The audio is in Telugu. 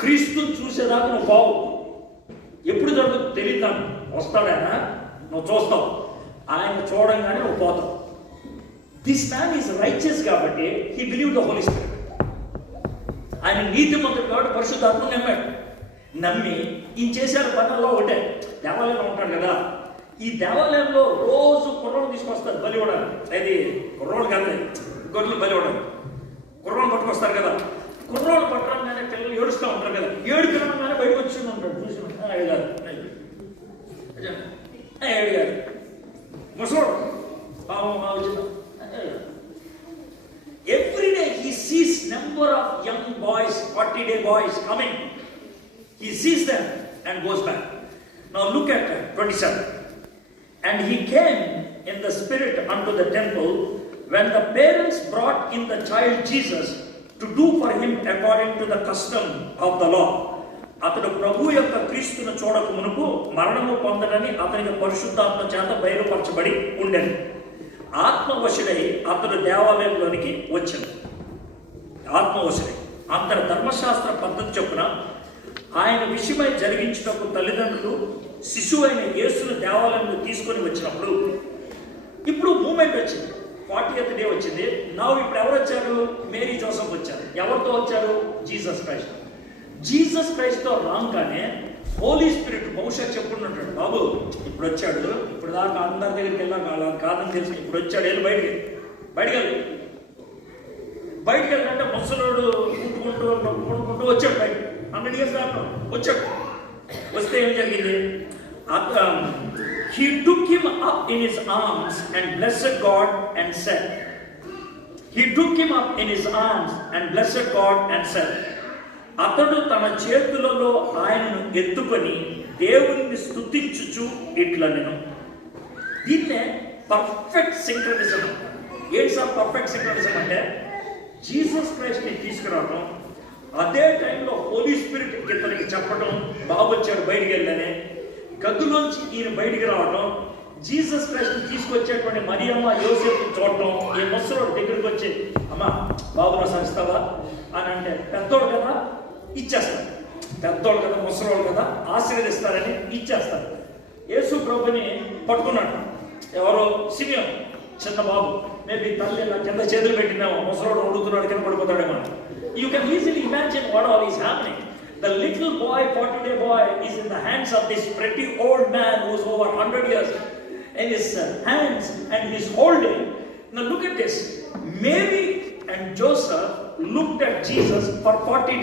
క్రీస్తుని చూసేదాకా నువ్వు పోవు. ఎప్పుడు జరుగుతుంది తెలియదు, నాకు వస్తాడైనా నువ్వు చూస్తావు, ఆయన చూడంగానే నువ్వు పోతావు. దిస్ మ్యాన్ ఈజ్ రైచియస్ కాబట్టి he believe the holy spirit. ఆయన నీతిమంతుడు కాబట్టి పరిశుద్ధాత్మను నమ్మాడు. నమ్మి ఈయన చేశారు పనుల్లో ఒకటే, దేవాలయంలో ఉంటాడు కదా, ఈ దేవాలయంలో రోజు కుర్రోడు తీసుకొస్తారు బలి ఇవ్వడానికి. అది కుర్రోడు కాదు, గొర్రెలు బలి ఇవ్వడానికి కుర్రోడు పట్టుకొస్తారు కదా. కుర్రోడు పట్టడంగానే పిల్లలు ఏడుస్తూ ఉంటారు కదా, ఏడు పిల్లగానే బయటకు వచ్చి ఉంటాడు. చూసి ఏడుగారు ఏడుగారు ముసలోడు every day he sees number of young boys, 40-day boys coming. He sees them and goes back. Now look at 27. And he came in the spirit unto the temple when the parents brought in the child Jesus to do for him according to the custom of the law. అతడు ప్రభు యొక్క క్రీస్తును చూడక మునుపు మరణము పొందడని అతనికి పరిశుద్ధాత్మ చేత బయలుపరచబడి ఉండెను. ఆత్మవశుడై అతడు దేవాలయంలోనికి వచ్చాడు. ఆత్మవశుడై అంతటి ధర్మశాస్త్ర పద్ధతి చొప్పున ఆయన విషయమై జరిగించినప్పుడు తల్లిదండ్రులు శిశువు అయిన యేసును దేవాలయంలో తీసుకొని వచ్చినప్పుడు, ఇప్పుడు మూమెంట్ వచ్చింది, 40th డే వచ్చింది. ఇప్పుడు ఎవరు వచ్చారు? మేరీ జోసెఫ్ వచ్చారు. ఎవరితో వచ్చారు? Jesus Christ. జీసస్ క్రైస్ట్తో రాగానే హోలీ స్పిరిట్ బహుశా చెప్పుకుంటుంటాడు, బాబు ఇప్పుడు వచ్చాడు, ఇప్పుడు దాకా అందరి దగ్గరికి వెళ్ళాక కాదని తెలిసి ఇప్పుడు వచ్చాడు, వెళ్ళి బయటికి వెళ్ళాలంటే ముసలోడు కొట్టుకుంటూ వచ్చాడు బయట. 100 years దాకా వచ్చాడు. వస్తే ఏం జరిగింది? He took him up in his arms and blessed God and said, అతడు తన చేతులలో ఆయనను ఎత్తుకొని దేవుని స్తుతించుచు ఇట్లా నేను. దీన్నే పర్ఫెక్ట్ సింక్రనిజం. ఏంటి సార్ పర్ఫెక్ట్ సింక్రనిజం అంటే? జీసస్ క్రైస్ట్ని తీసుకురావడం, అదే టైంలో హోలీ స్పిరిట్ ఇతనికి చెప్పడం, బాబు వచ్చాడు బయటికి వెళ్ళానే, గదులోంచి ఈయన బయటికి రావడం, జీసస్ క్రైస్ట్ తీసుకొచ్చేటువంటి మరియమ్మ యోసేపు చూడటం, ఈ ముసలోడు దగ్గరికి వచ్చి అమ్మా బాబును సరిస్తావా అని అంటే, పెద్దోడు కదా ఇచ్చేస్తారు, పెద్దోడు కదా ముసలోడు కదా ఆశీర్వదిస్తారని ఇచ్చేస్తారు. యేసు ప్రభుని పట్టుకున్నాడు ఎవరో సిమియోన్, చిన్న బాబు, మేబీ తల్లి కింద చేతులు పెట్టినామో, ముసలోడు ఉడుతున్నాడు కింద పడిపోతాడేమో. You can easily imagine what all is happening. The little boy, 40-day boy, is in the hands of this pretty old man who is over 100 years in his hands, and he is holding. Now look at this. Mary and Joseph looked at Jesus for 40 days.